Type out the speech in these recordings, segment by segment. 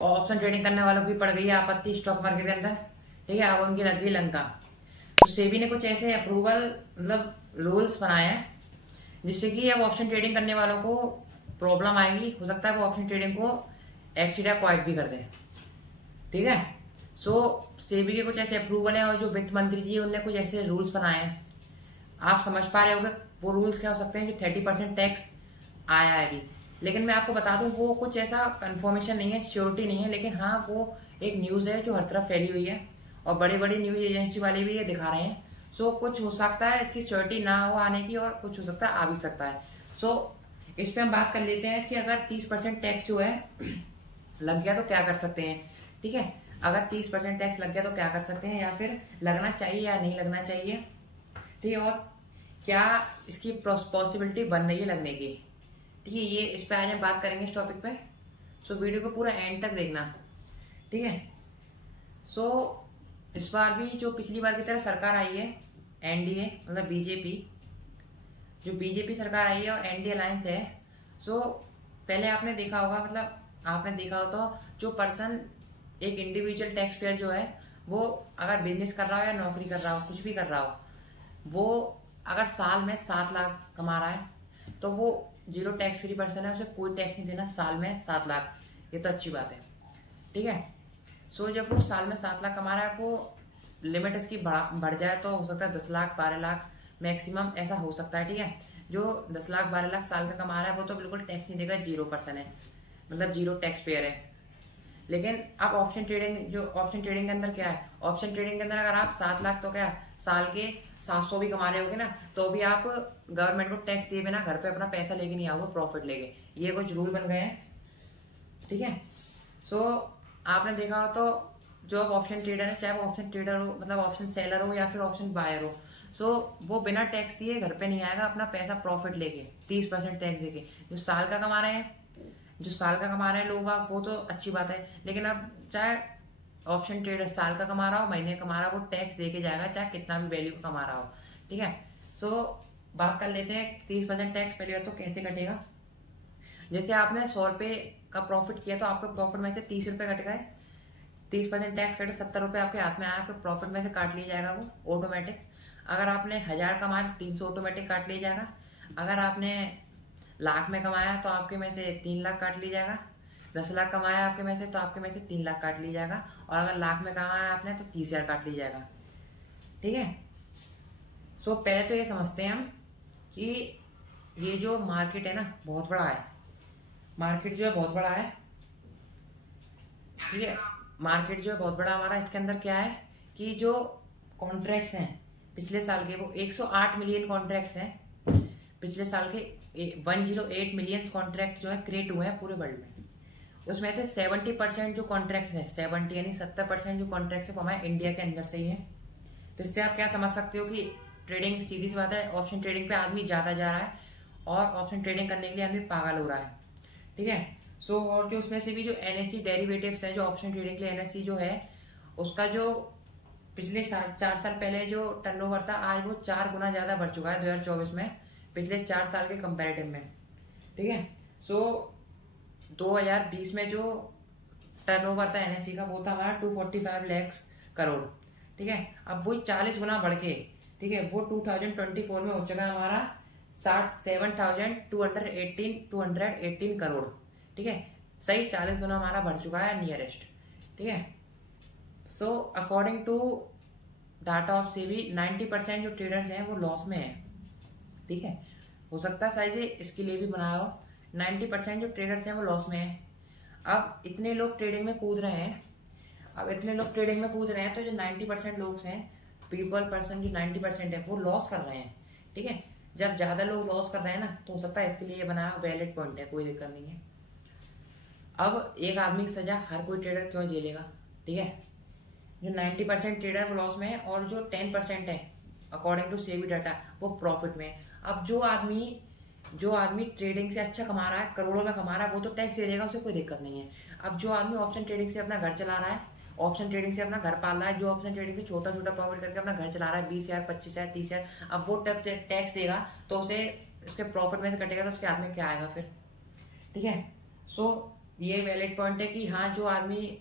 और option trading करने वालों की पड़ गई है आपत्ति स्टॉक मार्केट के अंदर। ठीक है, अब उनकी लग गई लंका। तो सेबी ने कुछ ऐसे अप्रूवल मतलब रूल्स बनाए हैं जिससे कि अब ऑप्शन ट्रेडिंग करने वालों को प्रॉब्लम आएगी। हो सकता है वो ऑप्शन ट्रेडिंग को एक्सीडा क्वाइट भी कर दें। ठीक है, सो सेबी के कुछ ऐसे अप्रूवल है और जो वित्त मंत्री जी उनने कुछ ऐसे रूल्स बनाए हैं। आप समझ पा रहे होंगे वो रूल्स क्या हो सकते हैं कि 30% टैक्स आया है अभी। लेकिन मैं आपको बता दूं वो कुछ ऐसा कंफर्मेशन नहीं है, श्योरिटी नहीं है, लेकिन हाँ वो एक न्यूज है जो हर तरफ फैली हुई है और बड़ी बड़ी न्यूज एजेंसी वाले भी ये दिखा रहे हैं। सो कुछ हो सकता है इसकी श्योरिटी ना हो आने की और कुछ हो सकता है आ भी सकता है। सो इस पे हम बात कर लेते हैं कि अगर 30% टैक्स जो है लग गया तो क्या कर सकते हैं। ठीक है, अगर 30% टैक्स लग गया तो क्या कर सकते हैं या फिर लगना चाहिए या नहीं लगना चाहिए। ठीक है, और क्या इसकी पॉसिबिलिटी बन रही है लगने की। ठीक है, ये इस पे आज हम बात करेंगे इस टॉपिक पे। सो वीडियो को पूरा एंड तक देखना। ठीक है, सो इस बार भी जो पिछली बार की तरह सरकार आई है एनडीए मतलब बीजेपी, जो बीजेपी सरकार आई है और एनडीए अलायंस है। सो पहले आपने देखा होगा, मतलब आपने देखा हो तो जो पर्सन एक इंडिविजुअल टैक्स पेयर जो है वो अगर बिजनेस कर रहा हो या नौकरी कर रहा हो कुछ भी कर रहा हो, वो अगर साल में 7 लाख कमा रहा है तो वो जीरो टैक्स फ्री पर्सन है, उसे कोई टैक्स नहीं देना। साल में 7 लाख, ये तो अच्छी बात है। ठीक है, सो जब वो साल में 7 लाख कमा रहा है, वो लिमिट इसकी बढ़ जाए तो हो सकता है 10 लाख 12 लाख मैक्सिमम ऐसा हो सकता है। ठीक है, जो 10 लाख 12 लाख साल का कमा रहा है वो तो बिल्कुल टैक्स नहीं देगा, 0% है, मतलब जीरो टैक्स पेयर है। लेकिन अब ऑप्शन ट्रेडिंग, जो ऑप्शन ट्रेडिंग के अंदर क्या है, ऑप्शन ट्रेडिंग के अंदर अगर आप 7 लाख तो क्या साल के 700 भी कमा रहे होगे ना, तो भी आप गवर्नमेंट को टैक्स दिए बिना घर पे अपना पैसा लेके नहीं आओगे प्रॉफिट लेके। ये कुछ रूल बन गए हैं। ठीक है, सो आपने देखा हो तो जो अब ऑप्शन ट्रेडर है, चाहे वो ऑप्शन ट्रेडर हो मतलब ऑप्शन सेलर हो या फिर ऑप्शन बायर हो, सो वो बिना टैक्स दिए घर पे नहीं आएगा अपना पैसा प्रॉफिट लेके 30% टैक्स देके। जो साल का कमा रहे हैं, जो साल का कमा रहे हैं लोग वो तो अच्छी बात है, लेकिन अब चाहे ऑप्शन ट्रेडर साल का कमा रहा हो महीने का कमा रहा हो वो टैक्स देके जाएगा चाहे कितना भी वैल्यू का कमा रहा हो। ठीक है, सो बात कर लेते हैं 30% टैक्स पहले बात तो कैसे कटेगा। जैसे आपने 100 रुपए का प्रॉफिट किया तो आपके प्रॉफिट में से 30 रुपए कट गए, 30% टैक्स कटे, 70 रुपए आपके हाथ में आया, आपके प्रॉफिट में से काट लिया जाएगा वो ऑटोमेटिक। अगर आपने 1000 कमाया तो 300 ऑटोमेटिक काट लिया जाएगा। अगर आपने लाख में कमाया तो आपके में से 3 लाख काट लिया जाएगा। 10 लाख कमाया आपके में से तो आपके में से 3 लाख काट लिया जाएगा। और अगर लाख में कमाया आपने तो 30,000 काट लिया जाएगा। ठीक है, सो पहले तो ये समझते हैं हम कि ये जो मार्केट है ना बहुत बड़ा है, मार्केट जो है बहुत बड़ा है। ठीक है, मार्केट जो है बहुत बड़ा हमारा, इसके अंदर क्या है कि जो कॉन्ट्रैक्ट्स हैं पिछले साल के वो 108 मिलियन कॉन्ट्रैक्ट्स हैं पिछले साल के। 108 मिलियन कॉन्ट्रैक्ट जो है क्रिएट हुए हैं पूरे वर्ल्ड में। उसमें से 70% जो कॉन्ट्रैक्ट है, 70 यानी 70% जो कॉन्ट्रैक्ट है वो हमारे इंडिया के अंदर से ही है। तो इससे आप क्या समझ सकते हो कि ट्रेडिंग सीधी सी बात है, ऑप्शन ट्रेडिंग पे आदमी ज्यादा जा रहा है और ऑप्शन ट्रेडिंग करने के लिए आदमी पागल हो रहा है। ठीक है, सो और जो उसमें से भी जो एनएससी डेरिवेटिव्स है, जो ऑप्शन ट्रेडिंग के लिए एनएससी जो है उसका जो पिछले 4 साल पहले जो टर्नओवर था आज वो 4 गुना ज्यादा बढ़ चुका है 2024 में पिछले 4 साल के कंपैरेटिव में। ठीक है, सो 2020 में जो टर्नओवर था एनएससी का वो था हमारा 245 लाख करोड़। ठीक है, अब वही 40 गुना बढ़ के, ठीक है, वो 2024 में हो चुका है हमारा 7,218 करोड़। ठीक है, सही 40 गुना हमारा बढ़ चुका है नियरेस्ट। ठीक है, so according to data of SEBI 90% जो ट्रेडर्स हैं वो लॉस में है। ठीक है, हो सकता है शायद इसके लिए भी बनाया हो। 90% जो ट्रेडर्स हैं वो लॉस में है। अब इतने लोग ट्रेडिंग में कूद रहे हैं, अब इतने लोग ट्रेडिंग में कूद रहे हैं तो जो 90% लोग हैं पर्सन जो 90% है वो लॉस कर रहे हैं। ठीक है, जब ज्यादा लोग लॉस कर रहे हैं ना तो हो सकता है इसके लिए बनाया वैलिड पॉइंट है, कोई दिक्कत नहीं है। अब एक आदमी की सजा हर कोई ट्रेडर क्यों झेलेगा। ठीक है, जो 90% ट्रेडर वो लॉस में है और जो 10% है अकॉर्डिंग टू सेबी डाटा वो प्रॉफिट में है। अब जो आदमी ट्रेडिंग से अच्छा कमा रहा है, करोड़ों में कमा रहा है, वो तो टैक्स दे देगा, उसे कोई दिक्कत नहीं है। अब जो आदमी ऑप्शन ट्रेडिंग से अपना घर चला रहा है, ऑप्शन ट्रेडिंग से अपना घर पाल रहा है, जो ऑप्शन ट्रेडिंग से छोटा छोटा प्रॉफिट करके अपना घर चला रहा है 20,000 25,000 30,000, अब वो टैक्स देगा तो उसे उसके प्रॉफिट में से कटेगा तो उसके हाथ में क्या आएगा फिर। ठीक है, सो ये वैलिड पॉइंट है कि हाँ, जो आदमी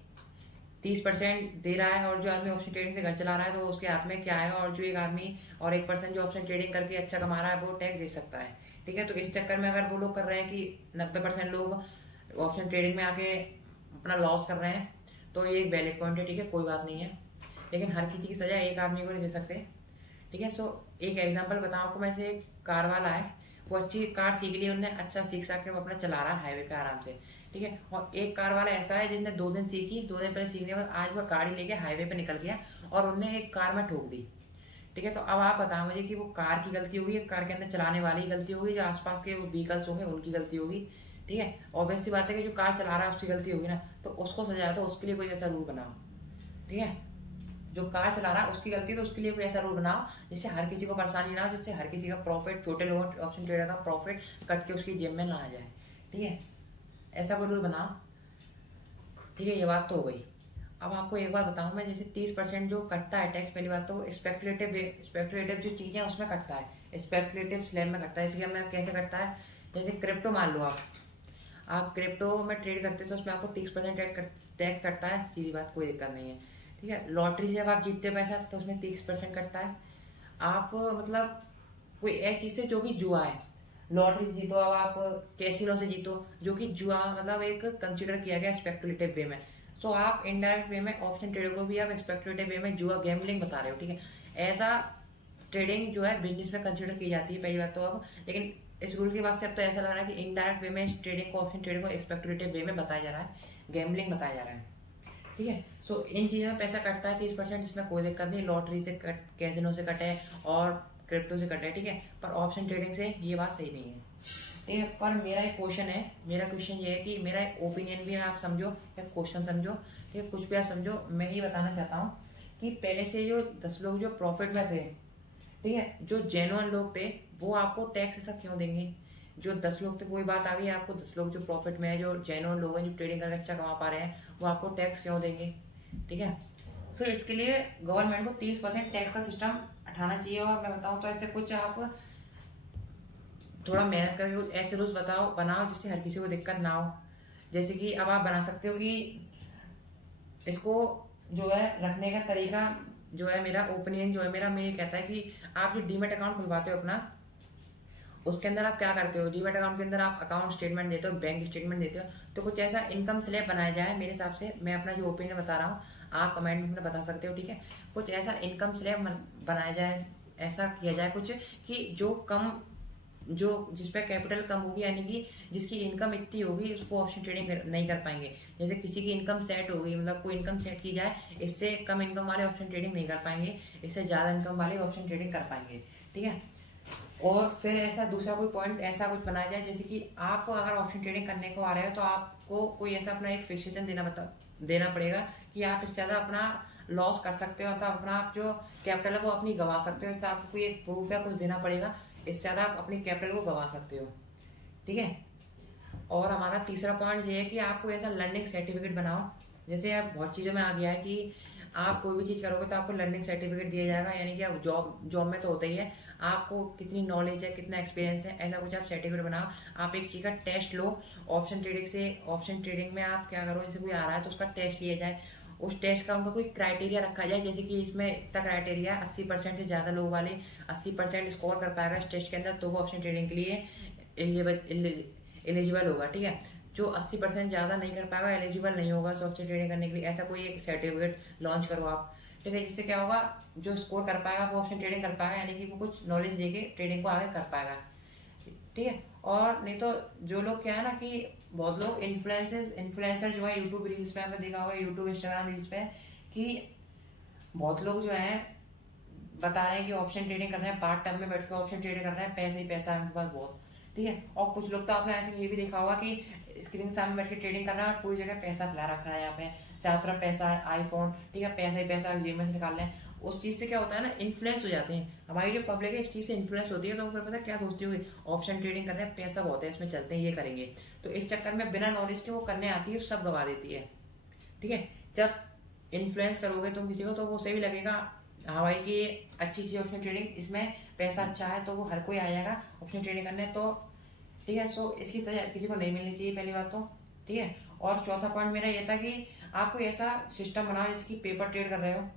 30% दे रहा है और जो आदमी ऑप्शन ट्रेडिंग से घर चला रहा है तो उसके हाथ में क्या आएगा, और जो एक आदमी और 1% जो ऑप्शन ट्रेडिंग करके अच्छा कमा रहा है वो टैक्स दे सकता है। ठीक है, तो इस चक्कर में अगर वो लोग कर रहे हैं कि 90% लोग ऑप्शन ट्रेडिंग में आके अपना लॉस कर रहे हैं तो ये एक वैलिड पॉइंट है। ठीक है, कोई बात नहीं है, लेकिन हर किसी की सजा एक आदमी को नहीं दे सकते। ठीक है, सो एक एग्जांपल बताऊं आपको। मैं से एक कार वाला है, वो अच्छी कार सीख ली, उन्होंने अच्छा सीख सके वो अपना चला रहा है हाईवे पे आराम से। ठीक है, और एक कार वाला ऐसा है जिसने 2 दिन सीखी, 2 दिन पहले सीखने के बाद आज वो गाड़ी लेके हाईवे पे निकल गया और उनने एक कार में ठोक दी। ठीक है, तो अब आप बताओ मुझे कि वो कार की गलती होगी, कार के अंदर चलाने वाली की गलती होगी, जो आसपास के व्हीकल्स होंगे उनकी गलती होगी। ठीक है, ऑब्वियस सी बात है कि जो कार चला रहा है उसकी गलती होगी ना, तो उसको सजा दो, उसके लिए कोई ऐसा रूल बनाओ। ठीक है, जो कार चला रहा है उसकी गलती है तो उसके लिए कोई ऐसा रूल बनाओ जिससे हर किसी को परेशानी ना हो, जिससे हर किसी का प्रॉफिट, छोटे लोगों ऑप्शन ट्रेडर का प्रॉफिट कट के उसकी जेब में ना आ जाए। ठीक है, ऐसा कोई रूल बनाओ। ठीक है, ये बात तो हो गई। अब आपको एक बार बताऊं मैं, जैसे 30% जो कटता है टैक्स, पहली बात तो स्पेकुलेटिव जो चीजें उसमें कटता है, स्पेकुलेटिव स्लैब में कटता है। इसलिए मैं कैसे कटता है, जैसे क्रिप्टो मान लो, आप क्रिप्टो में ट्रेड करते हो तो उसमें आपको 30% टैक्स कटता है, सीधी बात, कोई दिक्कत नहीं है। ठीक है, लॉटरी से जब आप जीतते हो पैसा तो उसमें 30% कटता है। आप मतलब कोई ऐसी चीज से जो कि जुआ है, लॉटरी से जीतो, अब आप कैसीनो से जीतो, जो कि जुआ मतलब एक कंसिडर किया गया स्पेकुलेटिव वे में। सो आप इनडायरेक्ट वे में ऑप्शन ट्रेडर को भी आप स्पेकुलेटिव वे में जुआ, गैम्बलिंग बता रहे हो। ठीक है, ऐसा ट्रेडिंग जो है बिजनेस में कंसिडर की जाती है पहली बात तो। अब लेकिन इस रूल के बाद से अब तो ऐसा लग रहा है कि इनडायरेक्ट वे में ट्रेडिंग को, ऑप्शन ट्रेडिंग को स्पेकुलेटिव वे में बताया जा रहा है, गैम्बलिंग बताया जा रहा है। ठीक है, सो इन चीजों में पैसा कटता है 30%, इसमें कोई दिक्कत नहीं, लॉटरी से कट, कैसिनो से कटे और क्रिप्टो से कटे। ठीक है, पर ऑप्शन ट्रेडिंग से ये बात सही नहीं है। ठीक है, पर मेरा एक क्वेश्चन है, मेरा क्वेश्चन ये है कि मेरा एक ओपिनियन भी आप समझो या क्वेश्चन समझो, ठीक है, कुछ भी आप समझो, मैं ये बताना चाहता हूँ कि पहले से जो 10 लोग जो प्रॉफिट में थे, ठीक है, जो जेन्युइन लोग थे, वो आपको टैक्स ऐसा क्यों देंगे? जो 10 लोग थे, वही बात आ गई, आपको 10 लोग जो प्रॉफिट में है, जो जेन्युइन लोग हैं, जो ट्रेडिंग करके अच्छा कमा पा रहे हैं, वो आपको टैक्स क्यों देंगे? ठीक है, सो इसके लिए गवर्नमेंट को 30% टैक्स का सिस्टम हटाना चाहिए। और मैं बताऊं तो ऐसे कुछ आप थोड़ा मेहनत करके ऐसे रूल्स बनाओ जिससे हर किसी को दिक्कत ना हो। जैसे कि अब आप बना सकते हो कि इसको जो है रखने का तरीका जो है, मेरा ओपिनियन जो है मेरा, मैं ये कहता है कि आप जो डीमेट अकाउंट खुलवाते हो अपना, उसके अंदर आप क्या करते हो, डीमेट अकाउंट के अंदर आप अकाउंट स्टेटमेंट देते हो, बैंक स्टेटमेंट देते हो, तो कुछ ऐसा इनकम स्लैब बनाया जाए। मेरे हिसाब से, मैं अपना जो ओपिनियन बता रहा हूँ, आप कमेंट में बता सकते हो। ठीक है, कुछ ऐसा इनकम स्लैब बनाया जाए, ऐसा किया जाए कुछ कि जो जिसपे कैपिटल कम होगी, यानी कि जिसकी इनकम इतनी होगी उसको ऑप्शन ट्रेडिंग नहीं कर पाएंगे। जैसे किसी की इनकम सेट होगी, मतलब कोई इनकम सेट की जाए, इससे कम इनकम वाले ऑप्शन ट्रेडिंग नहीं कर पाएंगे, इससे ज्यादा इनकम वाले ऑप्शन ट्रेडिंग कर पाएंगे। ठीक है, और फिर ऐसा दूसरा कोई पॉइंट ऐसा कुछ बनाया जाए, जैसे कि आप अगर ऑप्शन ट्रेडिंग करने को आ रहे हो तो आपको कोई ऐसा अपना एक फिक्सेशन देना पड़ेगा कि आप इससे ज्यादा अपना लॉस कर सकते हो, मतलब अपना आप जो कैपिटल है वो अपनी गंवा सकते हो, इससे आपको कोई एक प्रूफ या कुछ देना पड़ेगा, इससे ज्यादा आप अपनी कैपिटल को गंवा सकते हो। ठीक है, और हमारा तीसरा पॉइंट ये है कि आपको ऐसा लर्निंग सर्टिफिकेट बनाओ। जैसे अब बहुत चीजों में आ गया है कि आप कोई भी चीज करोगे तो आपको लर्निंग सर्टिफिकेट दिया जाएगा, यानी कि आप जॉब में तो होता ही है, आपको कितनी नॉलेज है, कितना एक्सपीरियंस है, ऐसा कुछ आप सर्टिफिकेट बनाओ। आप एक चीज का टेस्ट लो ऑप्शन ट्रेडिंग में आप क्या करो, जैसे कोई आ रहा है तो उसका टेस्ट लिया जाए, उस टेस्ट का उनका कोई क्राइटेरिया रखा जाए, जैसे कि इसमें इतना क्राइटेरिया 80% से ज्यादा लोग वाले 80% स्कोर कर पाएगा इस टेस्ट के अंदर, तो वो ऑप्शन ट्रेडिंग के लिए एलिजिबल होगा। ठीक है, जो 80% ज्यादा नहीं कर पाएगा, एलिजिबल नहीं होगा ऑप्शन ट्रेडिंग करने के लिए, ऐसा कोई एक सर्टिफिकेट लॉन्च करो आप। ठीक है, जिससे क्या होगा, जो स्कोर कर पाएगा वो ऑप्शन ट्रेडिंग कर पाएगा, यानी कि वो कुछ नॉलेज देके ट्रेडिंग को आगे कर पाएगा। ठीक है, और नहीं तो जो लोग क्या है ना कि बहुत लोग इन्फ्लुएंसर जो है यूट्यूब रील्स पे, आपने देखा होगा यूट्यूब इंस्टाग्राम रील्स पे, कि बहुत लोग जो है बता रहे हैं कि ऑप्शन ट्रेडिंग कर रहे हैं, पार्ट टाइम में बैठ के ऑप्शन ट्रेडिंग कर रहे हैं, पैसे ही पैसा है उनके पास बहुत। ठीक है, और कुछ लोग तो आपने आई थिंक ये भी देखा होगा कि स्क्रीन सामने बैठ के ट्रेडिंग कर रहा है और पूरी जगह पैसा फैला रखा है, यहाँ पे चारों तरफ पैसा है, आईफोन, ठीक है, पैसा ही पैसा जेब में से निकाल रहे हैं। उस चीज से क्या होता है ना, इन्फ्लुएंस हो जाते हैं, हमारी जो पब्लिक है इस चीज से इन्फ्लुएंस होती है, तो फिर पता क्या सोचती होगी, ऑप्शन ट्रेडिंग कर रहे हैं, पैसा बहुत है इसमें, चलते हैं ये करेंगे, तो इस चक्कर में बिना नॉलेज के वो करने आती है, सब गवा देती है। ठीक है, जब इन्फ्लुएंस करोगे तुम किसी को तो वो उसे भी लगेगा हाँ भाई कि अच्छी चीज ऑप्शन ट्रेडिंग, इसमें पैसा अच्छा है, तो वो हर कोई आ जाएगा ऑप्शन ट्रेडिंग करने। तो ठीक है, सो इसकी सजा किसी को नहीं मिलनी चाहिए पहली बात तो। ठीक है। और चौथा पॉइंट मेरा ये था कि आपको ऐसा सिस्टम बनाओ जैसे कि पेपर ट्रेड कर रहे हो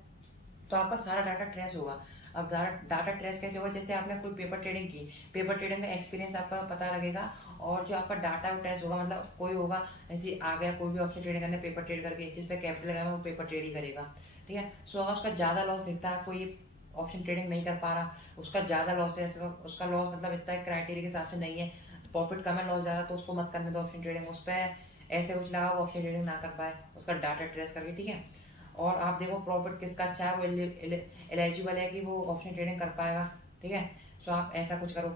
तो आपका सारा डाटा ट्रेस होगा। अब डाटा ट्रेस कैसे होगा, जैसे आपने कोई पेपर ट्रेडिंग की, पेपर ट्रेडिंग का एक्सपीरियंस आपका पता लगेगा और जो आपका डाटा ट्रेस होगा, मतलब कोई होगा ऐसे आ गया कोई भी ऑप्शन ट्रेडिंग करने पेपर ट्रेड करके जिस पे कैपिटल लगाएगा वो पेपर ट्रेड ही करेगा, ठीक है। सो अगर उसका ज्यादा लॉस दिखता है, आपको ये ऑप्शन ट्रेडिंग नहीं कर पा रहा, उसका ज्यादा लॉस है, उसका लॉस मतलब इतना क्राइटेरिया के हिसाब से नहीं है, प्रॉफिट कम है लॉस ज्यादा, तो उसको मत करने दो ऑप्शन ट्रेडिंग। उस पर ऐसे कुछ लगा वो ऑप्शन ट्रेडिंग ना कर पाए, उसका डाटा ट्रेस करके, ठीक है। और आप देखो प्रॉफिट किसका अच्छा है, वो एलिजिबल है कि वो ऑप्शन ट्रेडिंग कर पाएगा, ठीक है। सो आप ऐसा कुछ करो,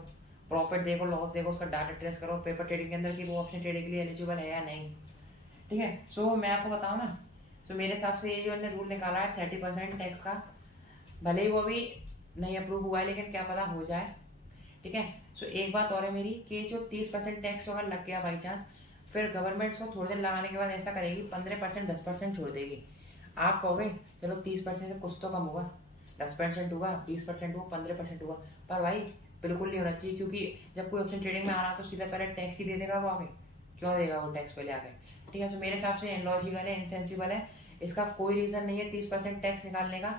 प्रॉफिट देखो लॉस देखो, उसका डाटा ट्रेस करो पेपर ट्रेडिंग के अंदर कि वो ऑप्शन ट्रेडिंग के लिए एलिजिबल है या नहीं, ठीक है। सो मैं आपको बताऊं ना, सो मेरे हिसाब से ये जो हमने रूल निकाला है 30% टैक्स का, भले ही वो भी नहीं अप्रूव हुआ है लेकिन क्या पता हो जाए, ठीक है। सो एक बात और है मेरी कि जो 30% टैक्स अगर लग गया बाई चांस, फिर गवर्नमेंट को थोड़े दिन लगाने के बाद ऐसा करेगी 15% 10% छोड़ देगी। आप कहोगे चलो 30% से कुछ तो कम होगा, 10% होगा, 20% होगा, 15% होगा, पर भाई बिल्कुल नहीं होना चाहिए, क्योंकि जब कोई ऑप्शन ट्रेडिंग में आ रहा तो सीधा पहले टैक्स ही दे देगा वो आगे, क्यों देगा वो टैक्स पहले आगे, ठीक है। सो मेरे हिसाब से इनलॉजिकल है, इनसेंसिबल है, इसका कोई रीजन नहीं है 30% टैक्स निकालने का।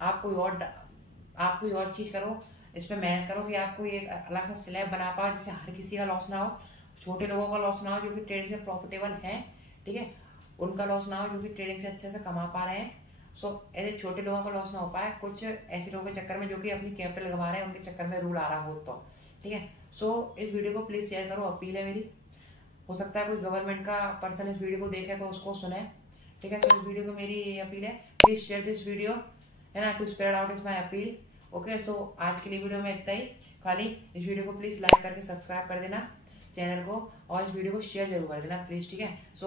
आप कोई और चीज करो, इस पर मेहनत करो कि आपको एक अलग सा स्लैब बना पाओ जिससे हर किसी का लॉस ना हो, छोटे लोगों का लॉस ना हो जो कि ट्रेडिंग से प्रॉफिटेबल है, ठीक है, उनका लॉस ना हो जो कि ट्रेडिंग से अच्छे से कमा पा रहे हैं। सो ऐसे छोटे लोगों का लॉस ना हो पाए, कुछ ऐसे लोगों के चक्कर में जो कि अपनी कैपिटल गंवा रहे हैं उनके चक्कर में रूल आ रहा हो तो, ठीक है। सो इस वीडियो को प्लीज शेयर करो, अपील है मेरी, हो सकता है कोई गवर्नमेंट का पर्सन इस वीडियो को देखे तो उसको सुने, ठीक है। सो इस वीडियो को मेरी अपील है, प्लीज शेयर दिस वीडियो, है ना, to spread out is my appeal, okay. So आज के लिए वीडियो में इतना ही, खाली इस वीडियो को प्लीज लाइक करके सब्सक्राइब कर देना चैनल को, और इस वीडियो को शेयर जरूर कर देना प्लीज, ठीक है। सो